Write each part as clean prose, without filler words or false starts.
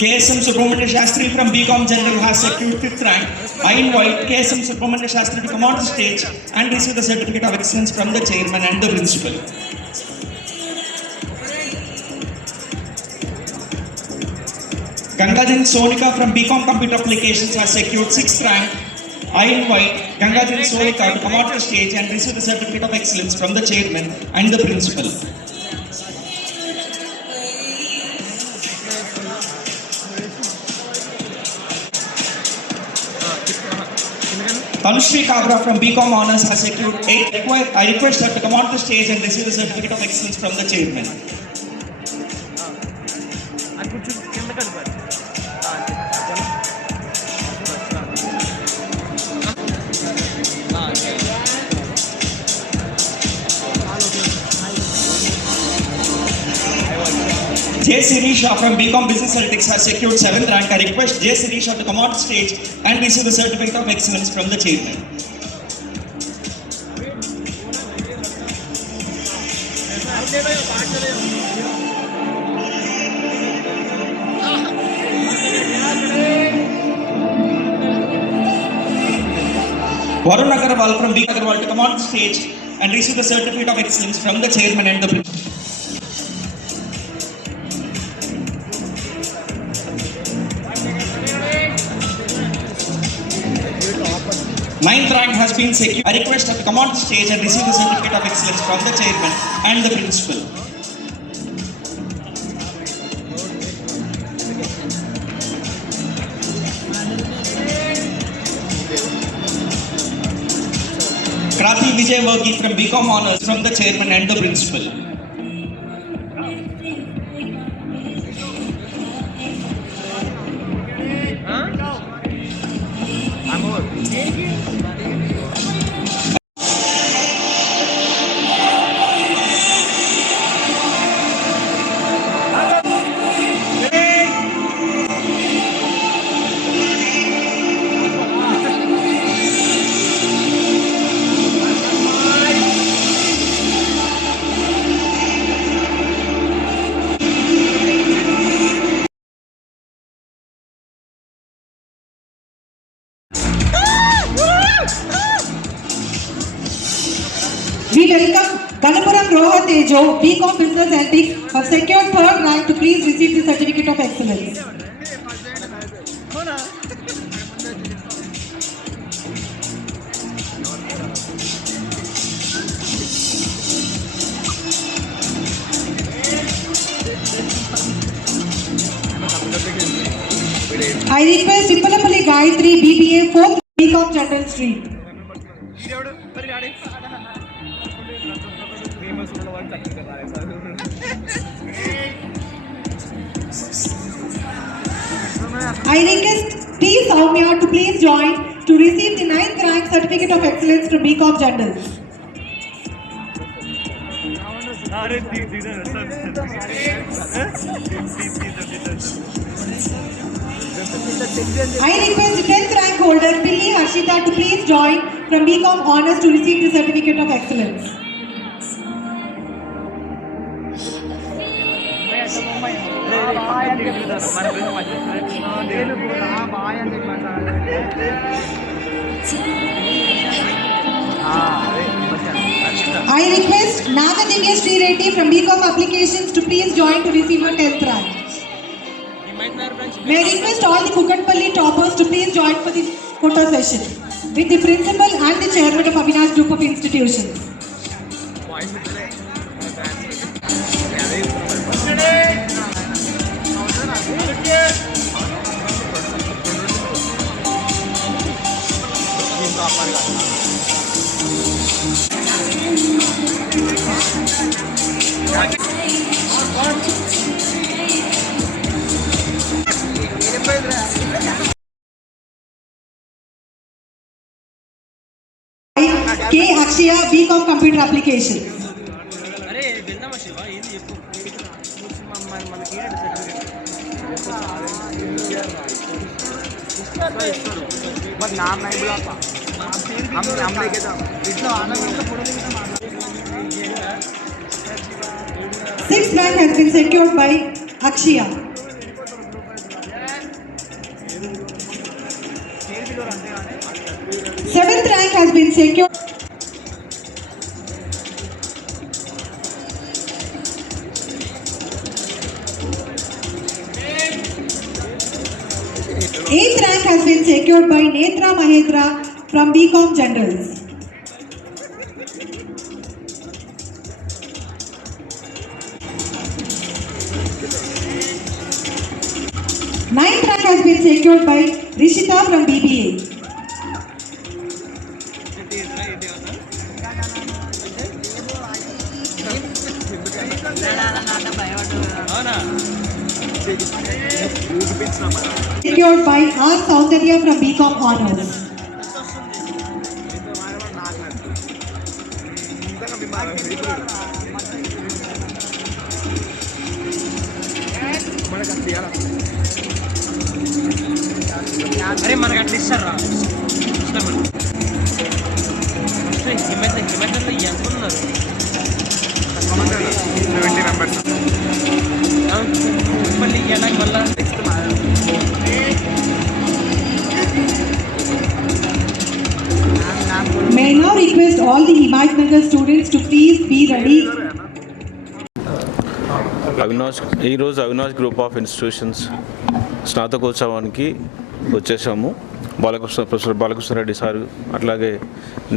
KSM Subramanya Shastri from BCom General has secured 5th rank. I invite KSM Subramanya Shastri to come on the stage and receive the certificate of excellence from the chairman and the principal. Gangadin Sonika from BCom Computer Applications has secured 6th rank. I invite Gangadin Sonika to come on the stage and receive the certificate of excellence from the chairman and the principal. Tanushri Kabra from BCom Honors has secured 8th. I request her to come on the stage and receive the certificate of excellence from the chairman. J. Sirisha from BCom Business Analytics has secured 7th rank. I request J. Sirisha to come on stage and receive the certificate of excellence from the chairman. Varun Agarwal from BCom Agarwal to come on stage and receive the certificate of excellence from the chairman and the principal. 9th rank has been secured. I request her to come on the stage and receive the certificate of excellence from the chairman and the principal. Krati Vijay Varghese from BCom Honors from the chairman and the principal. We welcome Ganapuram Roha Tejo, BCom Business Analytics, have secured 3rd rank to please receive the certificate of excellence. I request Ipalapalli Gayatri, BBA, 4th BCom General Street. I request T. Soumya to please join to receive the 9th rank certificate of excellence from BCom General. I request the 10th rank holder Pilli Harshita to please join from BCom Honors to receive the certificate of excellence. I request Nagadivya Sri Reddy from BCom Applications to please join to receive a 10th rank. May I request all the Kukatpalli toppers to please join for the photo session with the principal and the chairman of Avinash Group of Institutions. K. Akshaya, BCom Computer Applications. But नाम नहीं बुला पा हम लेके जाओ 6th rank has been secured by Akshaya. Seventh rank has been secured. Eighth rank has been secured by Netra Mahedra from BCom Generals. Ninth rank has been secured by Rishita from BBA. Secured by R. Soundarya from BCom Honors. अरे मन का टीचर रा హిమేటర్లో ఎంత ఉన్నారు 70 మెంబర్స్ మళ్ళీ ఎలా మళ్ళా next May I now request all the Himayatnagar students to please be ready. ఈరోజు అవినాష్ గ్రూప్ ఆఫ్ ఇన్స్టిట్యూషన్స్ స్నాతకోత్సవానికి వచ్చేసాము. ప్రొఫెసర్ బాలకృష్ణారెడ్డి సార్, అట్లాగే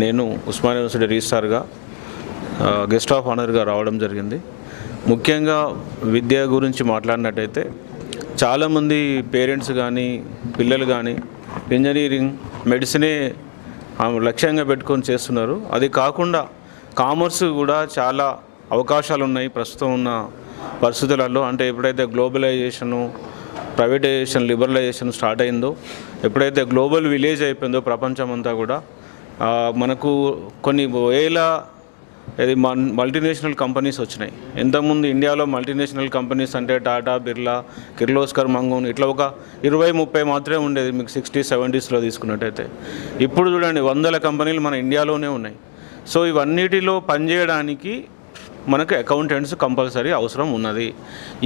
నేను ఉస్మానియా యూనివర్సిటీ రిజిస్ట్రార్గా గెస్ట్ ఆఫ్ ఆనర్గా రావడం జరిగింది. ముఖ్యంగా విద్య గురించి మాట్లాడినట్టయితే చాలామంది పేరెంట్స్ కానీ పిల్లలు కానీ ఇంజనీరింగ్, మెడిసినే లక్ష్యంగా పెట్టుకొని చేస్తున్నారు. అది కాకుండా కామర్స్ కూడా చాలా అవకాశాలు ఉన్నాయి ప్రస్తుతం ఉన్న పరిస్థితులలో. అంటే ఎప్పుడైతే గ్లోబలైజేషను, ప్రైవేటైజేషన్, లిబరలైజేషన్ స్టార్ట్ అయిందో, ఎప్పుడైతే గ్లోబల్ విలేజ్ అయిపోయిందో ప్రపంచం అంతా కూడా, మనకు కొన్ని వేల మల్టీనేషనల్ కంపెనీస్ వచ్చినాయి. ఇంతకుముందు ఇండియాలో మల్టీనేషనల్ కంపెనీస్ అంటే టాటా, బిర్లా, కిర్లోస్కర్, మంగూన్ ఇట్లా ఒక 20-30 మాత్రమే ఉండేది మీకు 60s, 70sలో తీసుకున్నట్టయితే. ఇప్పుడు చూడండి, వందల కంపెనీలు మన ఇండియాలోనే ఉన్నాయి. సో ఇవన్నిటిలో పనిచేయడానికి మనకు అకౌంటెంట్స్ కంపల్సరీ అవసరం ఉన్నది.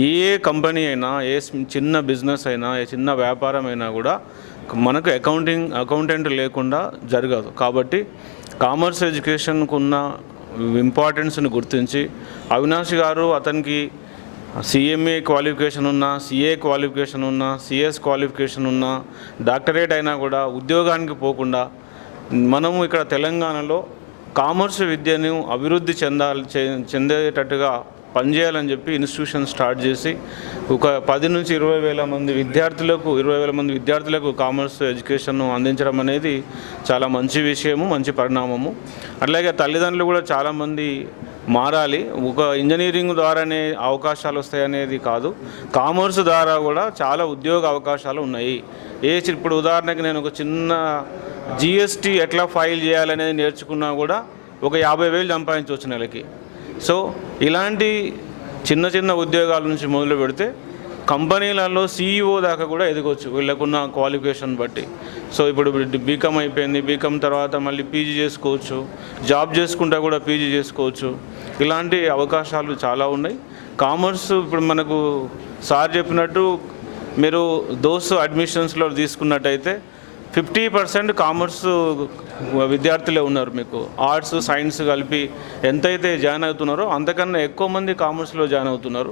ఏ కంపెనీ అయినా, ఏ చిన్న బిజినెస్ అయినా, ఏ చిన్న వ్యాపారం అయినా కూడా మనకు అకౌంటెంట్ లేకుండా జరగదు. కాబట్టి కామర్స్ ఎడ్యుకేషన్కు ఉన్న ఇంపార్టెన్స్ని గుర్తించి అవినాష్ గారు అతనికి సిఎంఏ క్వాలిఫికేషన్ ఉన్నా, సిఏ క్వాలిఫికేషన్ ఉన్నా, సిఎస్ క్వాలిఫికేషన్ ఉన్నా, డాక్టరేట్ అయినా కూడా ఉద్యోగానికి పోకుండా మనము ఇక్కడ తెలంగాణలో కామర్స్ విద్యను అభివృద్ధి చెందేటట్టుగా పనిచేయాలని చెప్పి ఇన్స్టిట్యూషన్ స్టార్ట్ చేసి ఒక 10 నుంచి 20 వేల మంది విద్యార్థులకు కామర్స్ ఎడ్యుకేషన్ అందించడం అనేది చాలా మంచి విషయము, మంచి పరిణామము. అట్లాగే తల్లిదండ్రులు కూడా చాలామంది మారాలి. ఒక ఇంజనీరింగ్ ద్వారానే అవకాశాలు వస్తాయనేది కాదు, కామర్స్ ద్వారా కూడా చాలా ఉద్యోగ అవకాశాలు ఉన్నాయి. ఇప్పుడు ఉదాహరణకి నేను ఒక చిన్న జిఎస్టీ ఎట్లా ఫైల్ చేయాలనేది నేర్చుకున్నా కూడా ఒక 50,000 సంపాదించవచ్చు నెలకి. సో ఇలాంటి చిన్న చిన్న ఉద్యోగాల నుంచి మొదలు పెడితే కంపెనీలలో CEO దాకా కూడా ఎదగవచ్చు వీళ్ళకున్న క్వాలిఫికేషన్ బట్టి. సో ఇప్పుడు బీకామ్ అయిపోయింది, బీకామ్ తర్వాత మళ్ళీ పీజీ చేసుకోవచ్చు, జాబ్ చేసుకుంటా కూడా పీజీ చేసుకోవచ్చు. ఇలాంటి అవకాశాలు చాలా ఉన్నాయి. కామర్స్ ఇప్పుడు మనకు సార్ చెప్పినట్టు మీరు దోస్ అడ్మిషన్స్లో తీసుకున్నట్టయితే 50% కామర్స్ విద్యార్థులే ఉన్నారు. మీకు ఆర్ట్స్, సైన్స్ కలిపి ఎంతైతే జాయిన్ అవుతున్నారో అంతకన్నా ఎక్కువ మంది కామర్స్లో జాయిన్ అవుతున్నారు.